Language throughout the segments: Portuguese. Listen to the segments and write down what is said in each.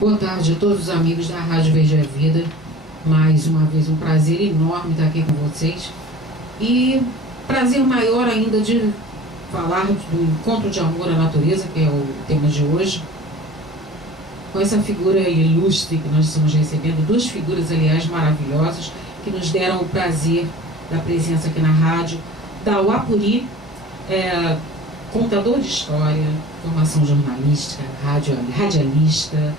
Boa tarde a todos os amigos da Rádio Verde a Vida. Mais uma vez um prazer enorme estar aqui com vocês. E prazer maior ainda de falar do Encontro de Amor à Natureza, que é o tema de hoje. Com essa figura ilustre que nós estamos recebendo, duas figuras, aliás, maravilhosas, que nos deram o prazer da presença aqui na rádio. Dauá Puri, contador de história, formação jornalística, radialista.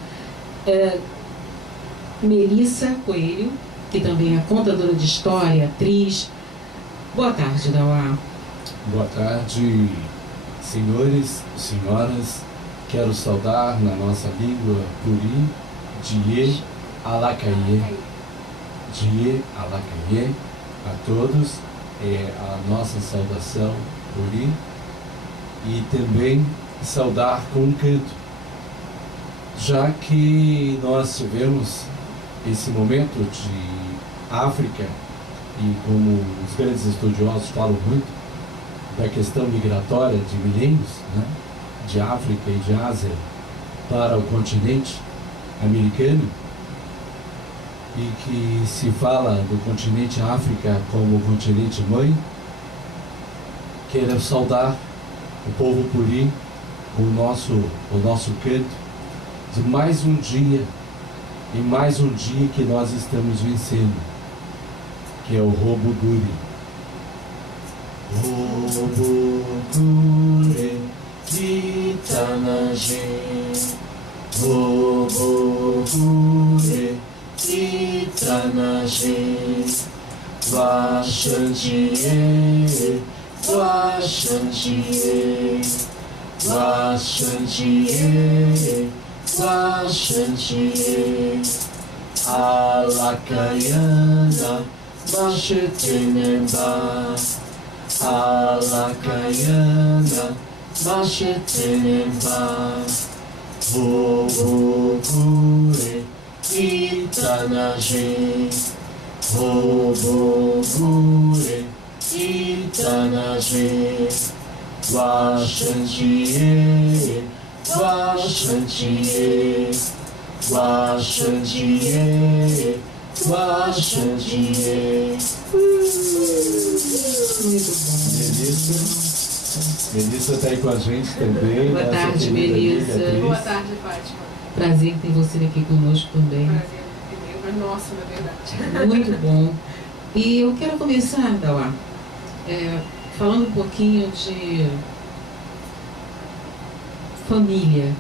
Melissa Coelho, que também é contadora de história, atriz. Boa tarde, Dauá. Boa tarde, senhores, senhoras. Quero saudar na nossa língua Puri, Die Alakaye. Die Alakaye. A todos é a nossa saudação Puri. E também saudar com um canto. Já que nós tivemos esse momento de África, e como os grandes estudiosos falam muito da questão migratória de milênios, né, de África e de Ásia para o continente americano, e que se fala do continente África como o continente mãe, quero saudar o povo Puri com o nosso canto, de mais um dia, e mais um dia que nós estamos vencendo, que é o Robuguri. Robuguri Kitanaji, Robuguri Kitanaji, Vashanjie, Vashanjie, Vashanjie, Vashanjie, Alakayana, Mashetenemba, Alakayana, Mashetenemba, Robugure, Kitanaji, Robugure, Kitanaji, Vashanjie, Vashanjie, Vashanjie, Vashanjie. Muito bom. Melissa está aí com a gente também. Boa tarde, Melissa. Boa tarde, Fátima. Prazer ter você aqui conosco também. Prazer é nosso, na verdade. Muito bom. E eu quero começar, Dauá, falando um pouquinho de família.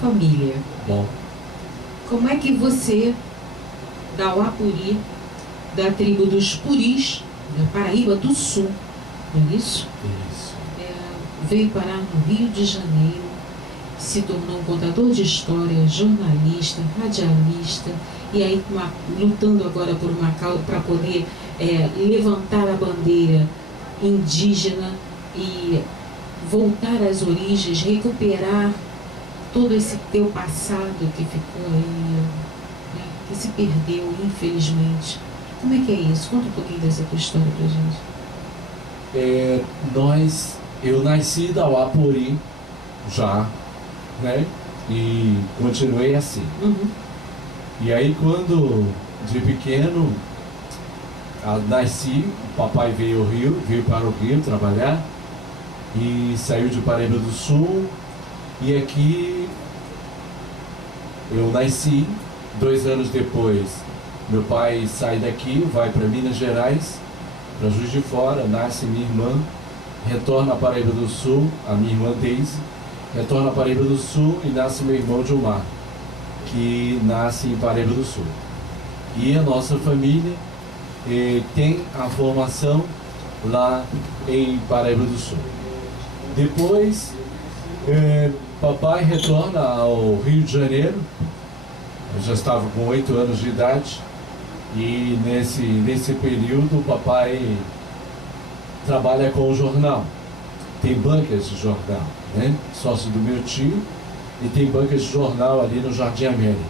Família. Bom. Como é que você, Dauá Puri, da tribo dos Puris, da Paraíba do Sul, não é isso? Isso. Veio parar no Rio de Janeiro, se tornou um contador de história, jornalista, radialista, e aí lutando agora por uma causa para poder levantar a bandeira indígena e voltar às origens, recuperar todo esse teu passado que ficou aí, né, que se perdeu, infelizmente. Como é que é isso? Conta um pouquinho dessa tua história pra gente. Eu nasci da Uapuri já, né? E continuei assim. Uhum. E aí quando, de pequeno, nasci, o papai veio para o Rio trabalhar, e saiu de Paraíba do Sul, e aqui eu nasci. 2 anos depois, meu pai sai daqui, vai para Minas Gerais, para Juiz de Fora, nasce minha irmã, retorna a Paraíba do Sul, a minha irmã Deise, retorna a Paraíba do Sul e nasce meu irmão Gilmar, que nasce em Paraíba do Sul. E a nossa família tem a formação lá em Paraíba do Sul. Depois, papai retorna ao Rio de Janeiro. Eu já estava com 8 anos de idade, e nesse período o papai trabalha com o jornal. Tem bancas de jornal, né? Sócio do meu tio, e tem bancas de jornal ali no Jardim América.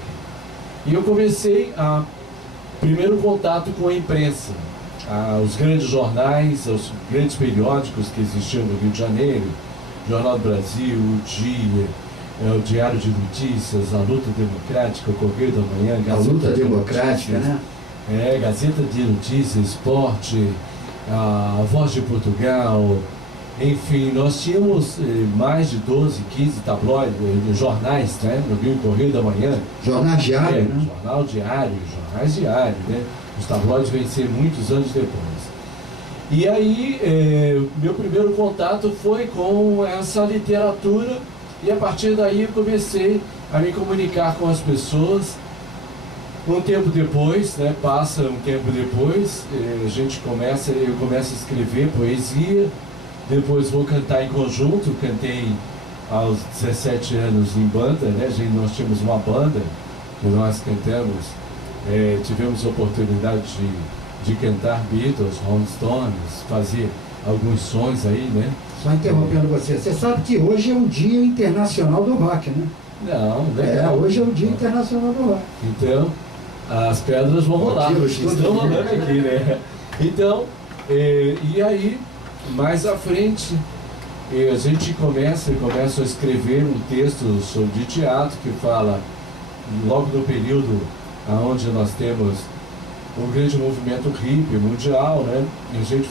E eu comecei primeiro contato com a imprensa, os grandes jornais, os grandes periódicos que existiam no Rio de Janeiro, Jornal do Brasil, O Dia, é o Diário de Notícias, a Luta Democrática, o Correio da Manhã, A Luta Democrática, Notícias, né? Gazeta de Notícias, Esporte, a Voz de Portugal, enfim, nós tínhamos mais de 12, 15 tabloides, jornais, né? No Rio, Correio da Manhã. Jornal diário, né? Jornal diário, jornais diários, né? Os tabloides vêm ser muitos anos depois. E aí, meu primeiro contato foi com essa literatura, e a partir daí eu comecei a me comunicar com as pessoas. Um tempo depois, né, passa um tempo depois, eu começo a escrever poesia, depois vou cantar em conjunto. Cantei aos 17 anos em banda, né? Nós tínhamos uma banda que nós cantamos, tivemos a oportunidade de cantar Beatles, Rolling Stones, fazer alguns sons aí, né? Só interrompendo você sabe que hoje é um dia internacional do rock, né? Não, legal. Hoje é um dia internacional do rock. Então, as pedras vão rolar, estão rolando aqui, né? Então, e aí, mais à frente, a gente começa a escrever um texto de teatro que fala, logo no período onde nós temos o grande movimento hippie mundial, né? A gente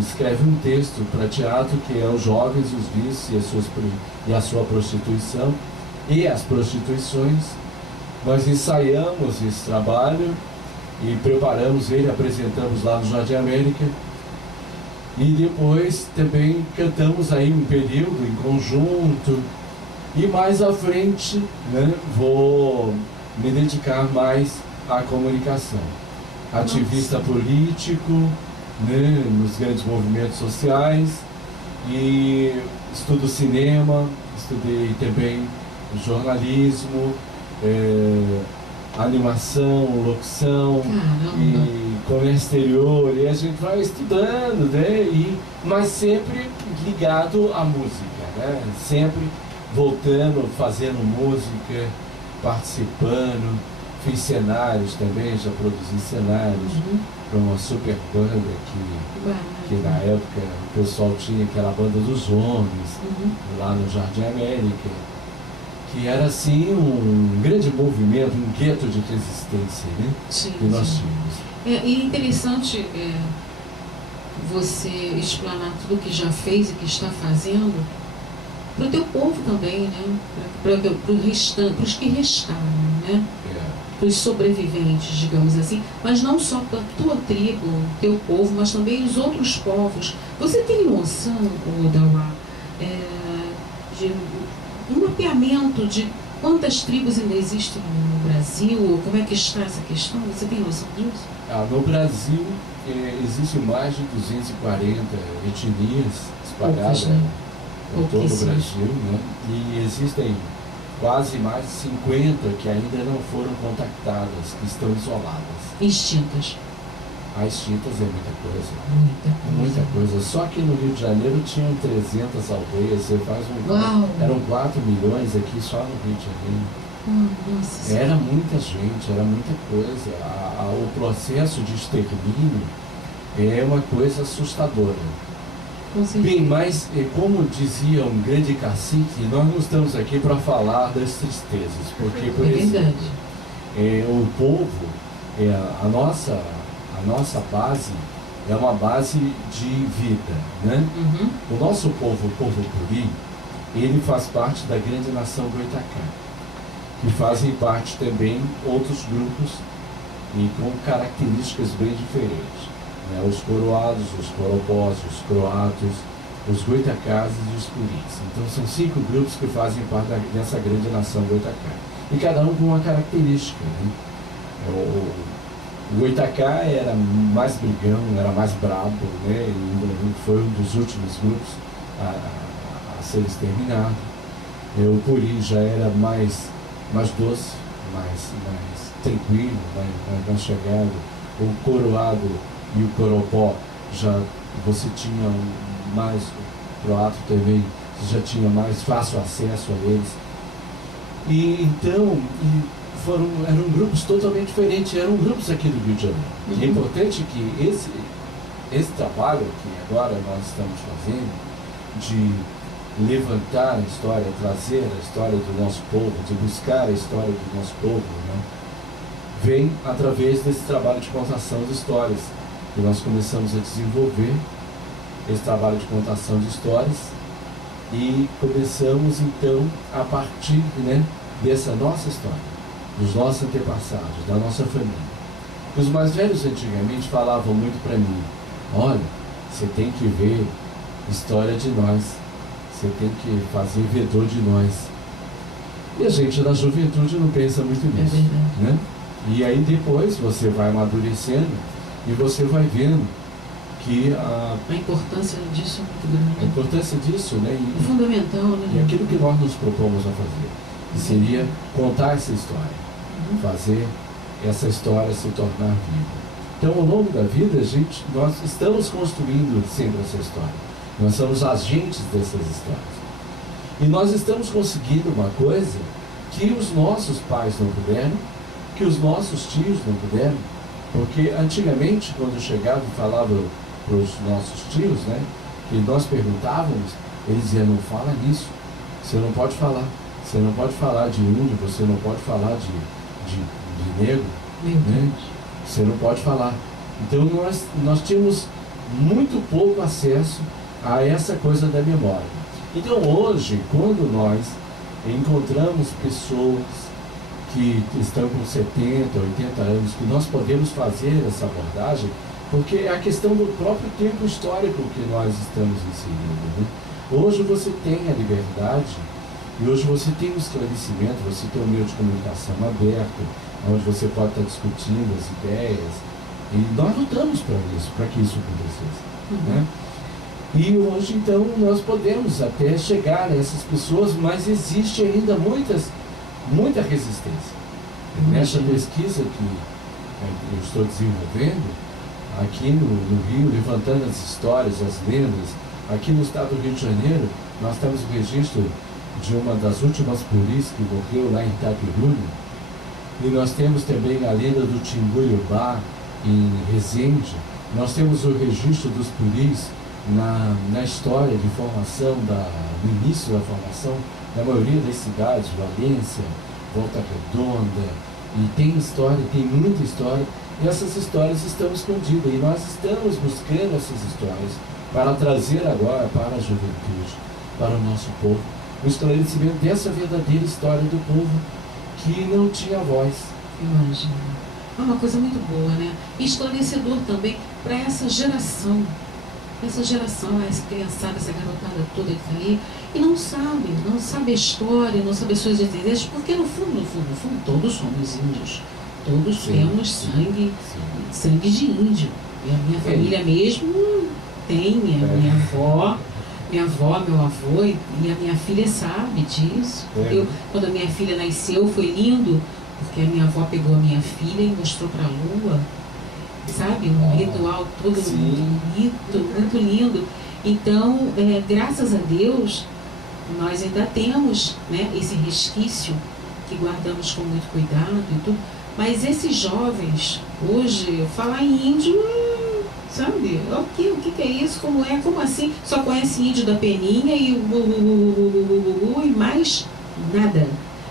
escreve um texto para teatro que é os jovens, os vícios e a sua prostituição e as prostituições. Nós ensaiamos esse trabalho e preparamos ele, apresentamos lá no Jardim América, e depois também cantamos aí um período em conjunto, e mais à frente, né, vou me dedicar mais à comunicação. Ativista político, né, nos grandes movimentos sociais, e estudo cinema, estudei também jornalismo, animação, locução. Caramba. E comércio exterior, e a gente vai estudando, né? Mas sempre ligado à música, né? Sempre voltando, fazendo música, participando. Fiz cenários também, já produzi cenários para uma super banda que na época o pessoal tinha, aquela banda dos homens, lá no Jardim América, que era assim um grande movimento, um gueto de resistência, né? Sim, que nós tínhamos. E é interessante você explanar tudo que já fez e que está fazendo para o teu povo também, né? Para os que restaram, né? Para os sobreviventes, digamos assim, mas não só da tua tribo, teu povo, mas também os outros povos. Você tem noção, Odawa, de um mapeamento de quantas tribos ainda existem no Brasil, ou como é que está essa questão? Você tem noção disso? No Brasil existem mais de 240 etnias espalhadas por todo o Brasil, né? E existem quase mais de 50 que ainda não foram contactadas, que estão isoladas. Extintas. Extintas é muita coisa. Muita coisa. Só que no Rio de Janeiro tinham 300 aldeias, você faz Uau. Eram 4 milhões aqui só no Rio de Janeiro. Nossa. Era muita gente, era muita coisa. O processo de extermínio é uma coisa assustadora. Bem, mas como dizia um grande cacique, nós não estamos aqui para falar das tristezas, porque, por exemplo, o povo, a nossa base é uma base de vida, né? O nosso povo, o povo Curi, ele faz parte da grande nação Goitacá, que fazem parte também outros grupos e com características bem diferentes. Os coroados, os coropós, os croatos, os goitacás e os curis. Então são 5 grupos que fazem parte dessa grande nação Goitacá. E cada um com uma característica, né? O Goitacá era mais brigão, era mais brabo, né? E foi um dos últimos grupos a ser exterminado. O Curi já era mais doce, mais tranquilo, mais chegado. O coroado e o coropó, você tinha mais, o croata também, você já tinha mais fácil acesso a eles. E então, eram grupos totalmente diferentes, eram grupos aqui do Rio de Janeiro. É importante que esse trabalho que agora nós estamos fazendo, de levantar a história, trazer a história do nosso povo, de buscar a história do nosso povo, né, vem através desse trabalho de contação de histórias. E nós começamos a desenvolver esse trabalho de contação de histórias e começamos então a partir, né, dessa nossa história, dos nossos antepassados, da nossa família. Os mais velhos antigamente falavam muito para mim: olha, você tem que ver história de nós, você tem que fazer vedor de nós. E a gente na juventude não pensa muito nisso, né? E aí depois você vai amadurecendo e você vai vendo que a importância disso é muito grande. A importância disso, né? É fundamental, né? E aquilo que nós nos propomos a fazer, que seria contar essa história, fazer essa história se tornar viva. Então, ao longo da vida, nós estamos construindo sempre essa história. Nós somos agentes dessas histórias. E nós estamos conseguindo uma coisa que os nossos pais não puderam, que os nossos tios não puderam, porque antigamente, quando eu chegava e falava para os nossos tios, né, que nós perguntávamos, eles diziam: não fala nisso, você não pode falar, você não pode falar de índio, você não pode falar de negro, né? Você não pode falar. Então nós tínhamos muito pouco acesso a essa coisa da memória. Então hoje, quando nós encontramos pessoas que estão com 70, 80 anos, que nós podemos fazer essa abordagem, porque é a questão do próprio tempo histórico que nós estamos inserindo, né? Hoje você tem a liberdade e hoje você tem o esclarecimento, você tem um meio de comunicação aberto, onde você pode estar discutindo as ideias, e nós lutamos para isso, para que isso acontecesse, né? E hoje, então, nós podemos até chegar a essas pessoas, mas existe ainda muita resistência. Nessa pesquisa que eu estou desenvolvendo, aqui no Rio, levantando as histórias, as lendas, aqui no estado do Rio de Janeiro, nós temos o registro de uma das últimas puris que morreu lá em Itapirulho, e nós temos também a lenda do Timbuiubá, em Resende. Nós temos o registro dos puris na história de formação, no início da formação da maioria das cidades, Valência, Volta Redonda, e tem história, tem muita história, e essas histórias estão escondidas, e nós estamos buscando essas histórias para trazer agora para a juventude, para o nosso povo, o esclarecimento dessa verdadeira história do povo que não tinha voz. Imagina. É uma coisa muito boa, né? E esclarecedor também para essa geração, essa criançada, essa garotada toda que está aí, e não sabe a história, não sabe as suas ideias, porque no fundo, todos somos índios. Todos temos sangue de índio. E a minha família mesmo tem, minha avó, meu avô, e a minha filha sabe disso. Quando a minha filha nasceu, foi lindo, porque a minha avó pegou a minha filha e mostrou para a lua, sabe? Um ritual todo bonito, muito lindo. Então, graças a Deus, nós ainda temos, né, esse resquício que guardamos com muito cuidado e tudo. Mas esses jovens, hoje, falar em índio, sabe? O que é isso? Como é? Como assim? Só conhece índio da peninha e mais nada.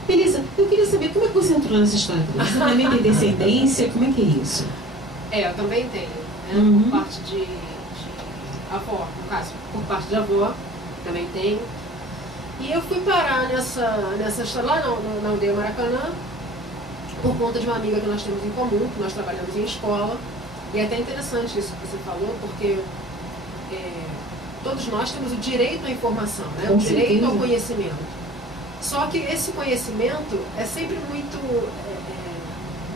Beleza, eu queria saber como é que você entrou nessa história. Você também tem descendência? Como é que é isso? Eu também tenho, né? Por parte de avó, no caso, por parte de avó, também tenho. E eu fui parar nessa história lá na aldeia Maracanã, por conta de uma amiga que nós temos em comum, que nós trabalhamos em escola. E é até interessante isso que você falou, porque todos nós temos o direito à informação, né? O direito ao conhecimento. Só que esse conhecimento é sempre muito...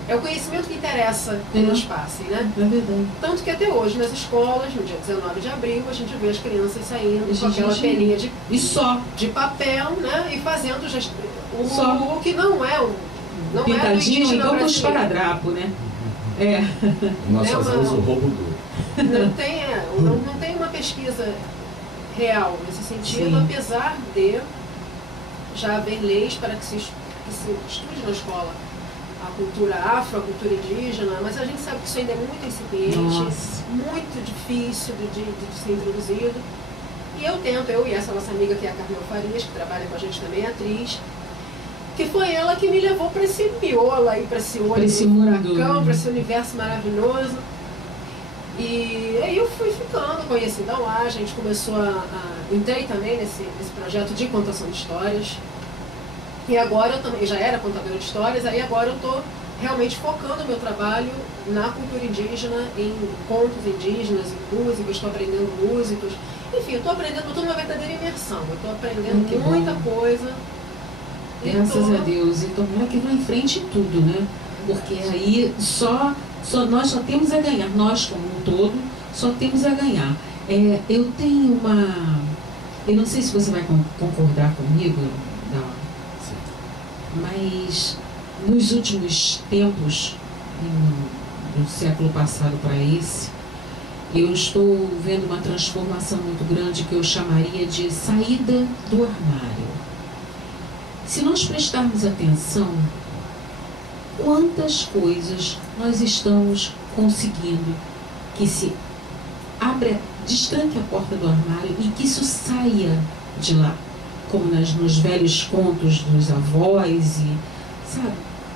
É o conhecimento que interessa que nos passem, né? É verdade. Tanto que até hoje, nas escolas, no dia 19 de abril, a gente vê as crianças saindo com aquela peninha de papel, né? E fazendo o que não é não pintadinho, é igual com esparadrapo, né? Nós fazemos o roubo do... Não tem uma pesquisa real nesse sentido, apesar de já haver leis para que se estude na escola a cultura afro, a cultura indígena, mas a gente sabe que isso ainda é muito incipiente, muito difícil de ser introduzido. E eu e essa nossa amiga que é a Carmel Farias, que trabalha com a gente também, atriz, que foi ela que me levou para esse miolo aí, para esse olho do furacão, para esse universo maravilhoso. E aí eu fui ficando conhecida lá, a gente começou entrei também nesse projeto de contação de histórias. E agora eu também já era contadora de histórias, aí agora eu estou realmente focando o meu trabalho na cultura indígena, em contos indígenas, em música, estou aprendendo músicos. Enfim, eu estou aprendendo, estou numa verdadeira imersão, eu estou aprendendo muita coisa. Graças a Deus. E tomara que vá em frente em tudo, né? Porque aí nós só temos a ganhar, nós como um todo, só temos a ganhar. Eu tenho uma... Eu não sei se você vai concordar comigo, mas nos últimos tempos, do século passado para esse, eu estou vendo uma transformação muito grande que eu chamaria de saída do armário. Se nós prestarmos atenção, quantas coisas nós estamos conseguindo que se abra, destranque a porta do armário e que isso saia de lá, como nos velhos contos dos avós, e, sabe,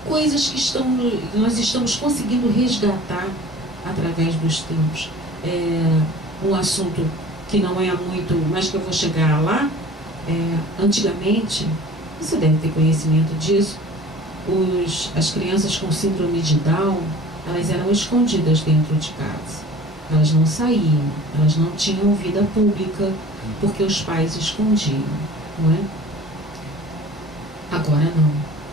coisas que nós estamos conseguindo resgatar através dos tempos. Um assunto que não é muito, mas que eu vou chegar lá. Antigamente, você deve ter conhecimento disso, as crianças com síndrome de Down, elas eram escondidas dentro de casa. Elas não saíam, elas não tinham vida pública, porque os pais escondiam, não é? Agora não.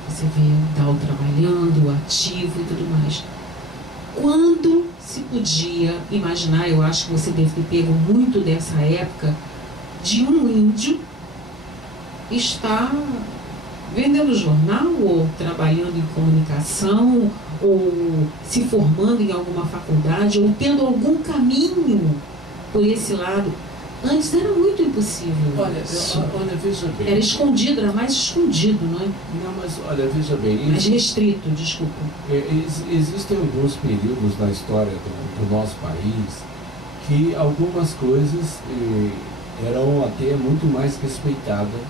Você vê o Down trabalhando, ativo e tudo mais. Quando se podia imaginar, eu acho que você deve ter pego muito dessa época, de um índio estar vendendo jornal, ou trabalhando em comunicação, ou se formando em alguma faculdade, ou tendo algum caminho por esse lado. Antes era muito impossível. Olha, veja bem. Era escondido, era mais escondido, não é? Não, mas olha, veja bem. Mais restrito, desculpa. Existem alguns períodos na história do nosso país que algumas coisas eram até muito mais respeitadas.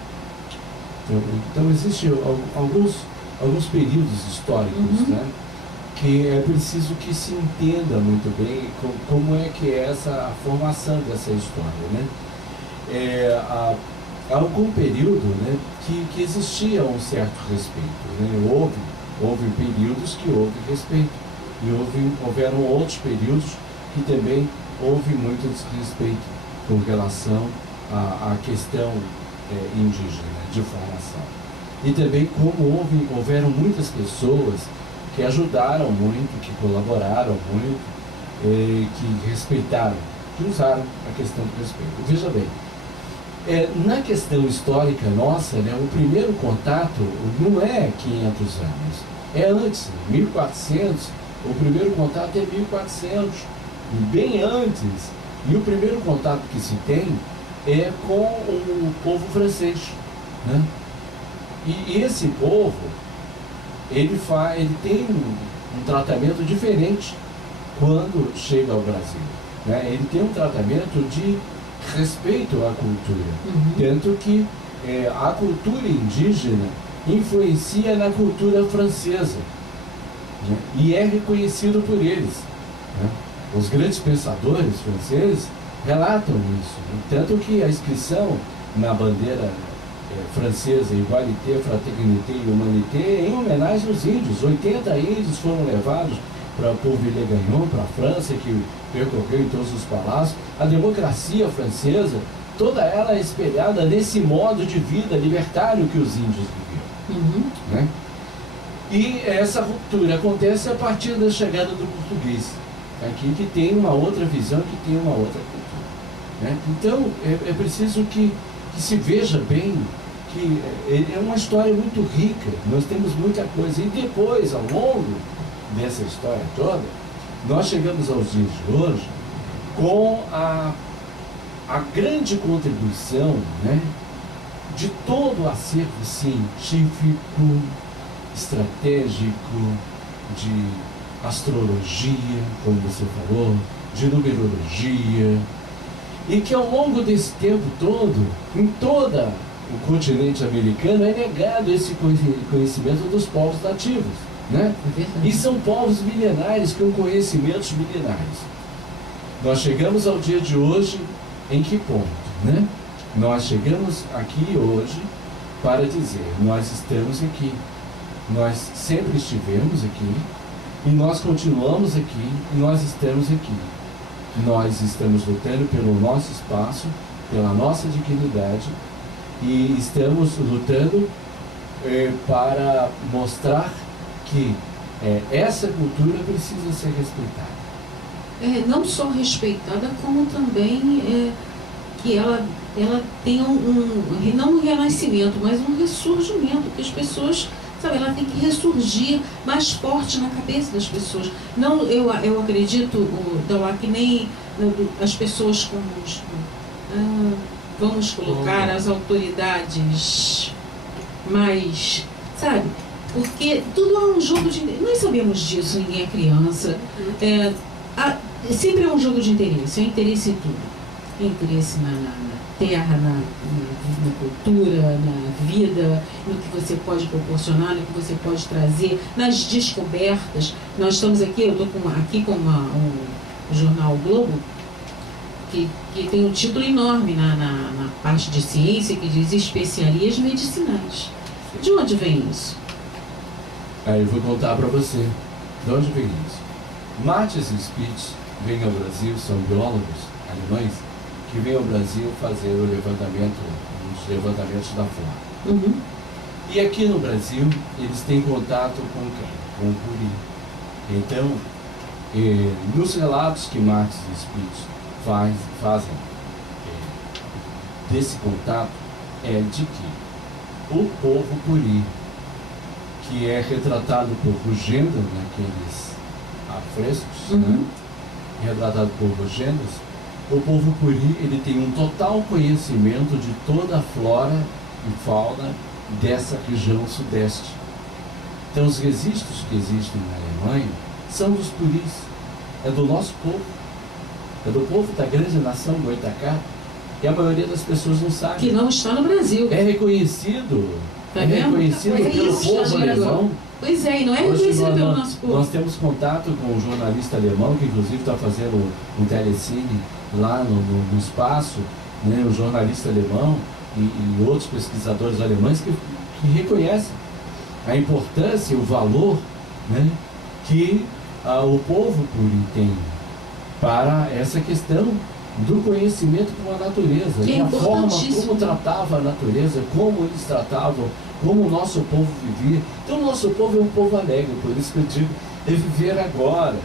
Então existem alguns períodos históricos, né, que é preciso que se entenda muito bem como é que é a formação dessa história, né? Há algum período, né, que existia um certo respeito, né? Houve períodos que houve respeito e houveram outros períodos que também houve muito desrespeito com relação à questão indígena de formação. E também como houveram muitas pessoas que ajudaram muito, que colaboraram muito, que respeitaram, que usaram a questão do respeito. Veja bem, na questão histórica nossa, né, o primeiro contato não é 500 anos, é antes, 1400, o primeiro contato é 1400, bem antes. E o primeiro contato que se tem é com o povo francês, né? E esse povo, ele tem um tratamento diferente quando chega ao Brasil, né? Ele tem um tratamento de respeito à cultura, tanto que a cultura indígena influencia na cultura francesa, né? E é reconhecido por eles, né? Os grandes pensadores franceses relatam isso, né? Tanto que a inscrição na bandeira francesa, Igualité, Fraternité e Humanité, é em homenagem aos índios. 80 índios foram levados para Pourville-les-Gagnons, para a França, que percorreu em todos os palácios. A democracia francesa, toda ela é espelhada nesse modo de vida libertário que os índios viviam, né? E essa ruptura acontece a partir da chegada do português, aqui, que tem uma outra visão, que tem uma outra cultura, né? Então é preciso que se veja bem que é uma história muito rica, nós temos muita coisa. E depois, ao longo dessa história toda, nós chegamos aos dias de hoje com a grande contribuição, né, de todo o acervo científico, estratégico, de astrologia, como você falou, de numerologia, E que ao longo desse tempo todo, em todo o continente americano, é negado esse conhecimento dos povos nativos, né? E são povos milenares com conhecimentos milenares. Nós chegamos ao dia de hoje em que ponto, né? Nós chegamos aqui hoje para dizer, nós estamos aqui, nós sempre estivemos aqui, e nós continuamos aqui, e nós estamos aqui. Nós estamos lutando pelo nosso espaço, pela nossa dignidade, e estamos lutando para mostrar que essa cultura precisa ser respeitada. Não só respeitada, como também que ela tenha não um renascimento, mas um ressurgimento, que as pessoas, sabe, ela tem que ressurgir mais forte na cabeça das pessoas. Não, eu acredito, que nem as pessoas como vamos colocar as autoridades mais, sabe, porque tudo é um jogo de... Nós sabemos disso, ninguém é criança. Sempre é um jogo de interesse, é interesse em tudo. É interesse na terra, na cultura, na vida, no que você pode proporcionar, no que você pode trazer, nas descobertas. Nós estamos aqui, eu estou aqui com o jornal o Globo, que tem um título enorme na parte de ciência, que diz especiarias medicinais. De onde vem isso? Aí eu vou contar para você de onde vem isso. Mates e Spitz vêm ao Brasil, são biólogos alemães que vêm ao Brasil fazer o levantamento, os levantamentos da flora. Uhum. E aqui no Brasil eles têm contato com quem? Com o Cury. Então, nos relatos que Mates e Spitz fazem desse contato é de que o povo Cury, que é retratado por Rugendo naqueles afrescos, né? Retratado por Rugendas, o povo Cury, ele tem um total conhecimento de toda a flora e fauna dessa região sudeste. Então os registros que existem na Alemanha são dos Curis, é do nosso povo, é do povo da grande nação Goitacá, e a maioria das pessoas não sabe. Que não está no Brasil. É reconhecido, Tá pelo povo alemão. Pois é, e não é reconhecido pelo nosso povo. Nós temos contato com um jornalista alemão que inclusive está fazendo um telecine lá no espaço, né, um jornalista alemão e outros pesquisadores alemães que reconhecem a importância e o valor, né, que o povo Cury tem para essa questão do conhecimento com a natureza, que e a forma como tratava a natureza, como eles tratavam, como o nosso povo vivia. Então o nosso povo é um povo alegre, por isso que eu digo, é viver agora.